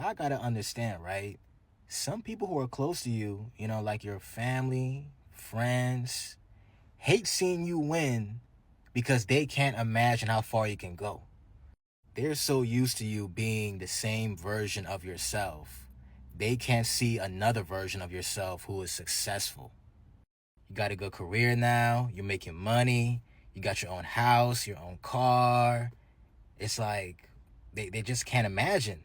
y'all gotta understand, right? Some people who are close to you, like your family, friends, hate seeing you win because they can't imagine how far you can go. They're so used to you being the same version of yourself. They can't see another version of yourself who is successful. You got a good career now, you're making money, you got your own house, your own car. It's like they just can't imagine.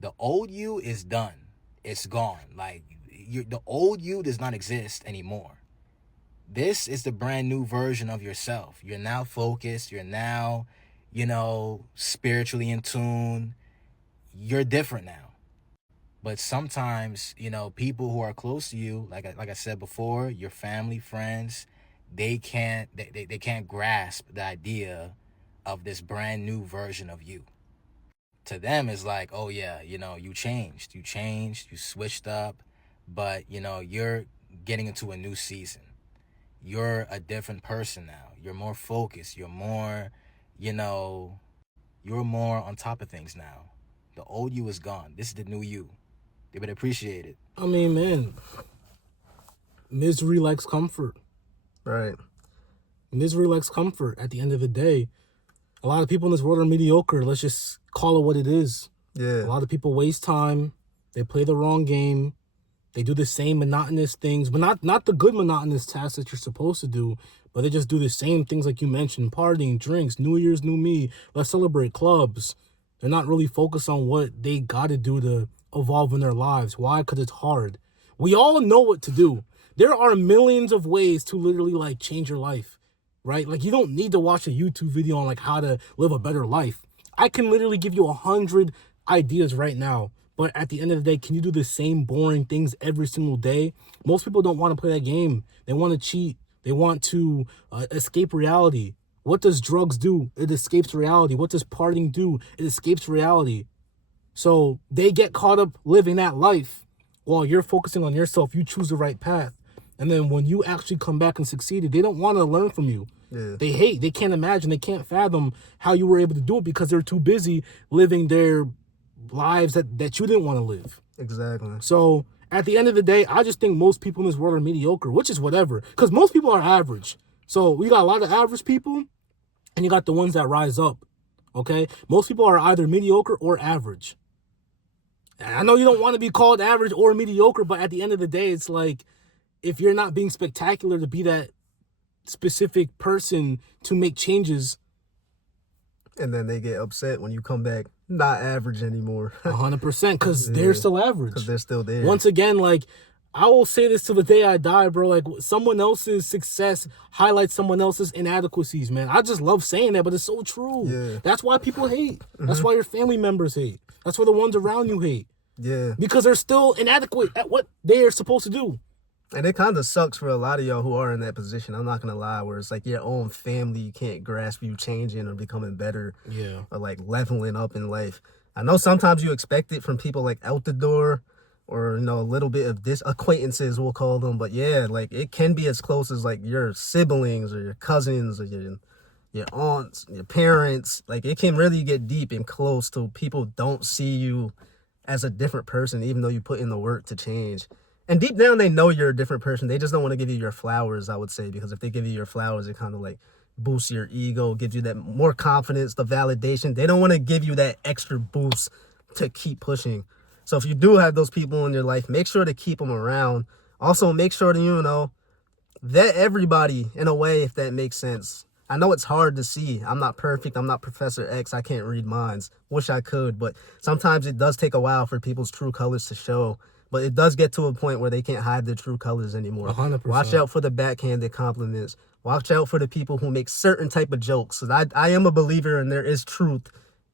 The old you is done. It's gone. Like the old you does not exist anymore. This is the brand new version of yourself. You're now focused. You're now, spiritually in tune. You're different now. But sometimes, people who are close to you, like I said before, your family, friends, they can't grasp the idea of this brand new version of you. To them, it's like, oh yeah, you changed, you switched up, but you're getting into a new season. You're a different person now. You're more focused. You're more on top of things now. The old you is gone. This is the new you. They would appreciate it. I mean, man, misery likes comfort. Right. Misery likes comfort. At the end of the day, a lot of people in this world are mediocre. Let's just call it what it is. Yeah. A lot of people waste time. They play the wrong game. They do the same monotonous things, but not the good monotonous tasks that you're supposed to do, but they just do the same things like you mentioned, partying, drinks, New Year's, new me, let's celebrate, clubs. They're not really focused on what they got to do to evolve in their lives. Why? Because it's hard. We all know what to do. There are millions of ways to literally change your life, right? Like you don't need to watch a YouTube video on how to live a better life. I can literally give you 100 ideas right now. But at the end of the day, can you do the same boring things every single day? Most people don't want to play that game. They want to cheat. They want to escape reality. What does drugs do? It escapes reality. What does partying do? It escapes reality. So they get caught up living that life while you're focusing on yourself. You choose the right path. And then when you actually come back and succeeded, they don't want to learn from you. Yeah. They can't imagine, they can't fathom how you were able to do it because they're too busy living their lives that you didn't want to live. Exactly. So at the end of the day, I just think most people in this world are mediocre, which is whatever, because most people are average. So we got a lot of average people and you got the ones that rise up. Okay, most people are either mediocre or average. And I know you don't want to be called average or mediocre, but at the end of the day, it's like if you're not being spectacular to be that specific person to make changes, and then they get upset when you come back not average anymore. 100%, because they're still average. Because they're still there. Once again, I will say this till the day I die, bro. Someone else's success highlights someone else's inadequacies, man. I just love saying that, but it's so true. Yeah. That's why people hate. That's why your family members hate. That's why the ones around you hate. Yeah. Because they're still inadequate at what they are supposed to do. And it kind of sucks for a lot of y'all who are in that position. I'm not going to lie, where it's like your own family can't grasp you changing or becoming better. Yeah. Or leveling up in life. I know sometimes you expect it from people out the door or, a little bit of acquaintances, we'll call them. But yeah, it can be as close as your siblings or your cousins or your aunts, your parents. It can really get deep and close to people don't see you as a different person, even though you put in the work to change. And deep down, they know you're a different person. They just don't want to give you your flowers, I would say, because if they give you your flowers, it kind of boosts your ego, gives you that more confidence, the validation. They don't want to give you that extra boost to keep pushing. So if you do have those people in your life, make sure to keep them around. Also, make sure to, vet everybody in a way, if that makes sense. I know it's hard to see. I'm not perfect. I'm not Professor X. I can't read minds. Wish I could, but sometimes it does take a while for people's true colors to show. But it does get to a point where they can't hide their true colors anymore. 100%. Watch out for the backhanded compliments. Watch out for the people who make certain type of jokes. I am a believer and there is truth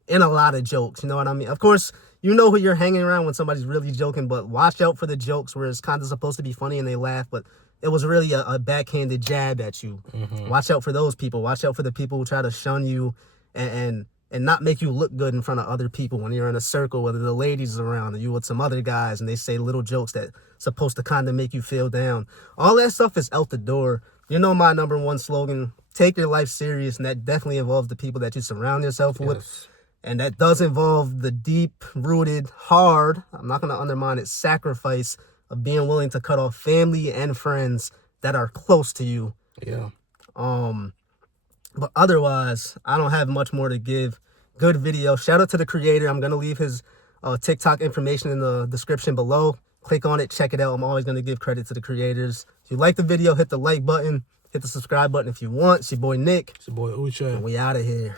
in a lot of jokes. You know what I mean? Of course, you know who you're hanging around when somebody's really joking, but watch out for the jokes where it's kind of supposed to be funny and they laugh, but it was really a backhanded jab at you. Watch out for those people. Watch out for the people who try to shun you and not make you look good in front of other people when you're in a circle, whether the ladies are around or you with some other guys and they say little jokes that supposed to kind of make you feel down. All that stuff is out the door. You know my number one slogan, take your life serious, and that definitely involves the people that you surround yourself with. And that does involve the deep-rooted, hard, I'm not going to undermine it, sacrifice of being willing to cut off family and friends that are close to you. Yeah. But otherwise, I don't have much more to give. Good video. Shout out to the creator. I'm going to leave his TikTok information in the description below. Click on it. Check it out. I'm always going to give credit to the creators. If you like the video, hit the like button. Hit the subscribe button if you want. It's your boy Nick. It's your boy Uche. And we out of here.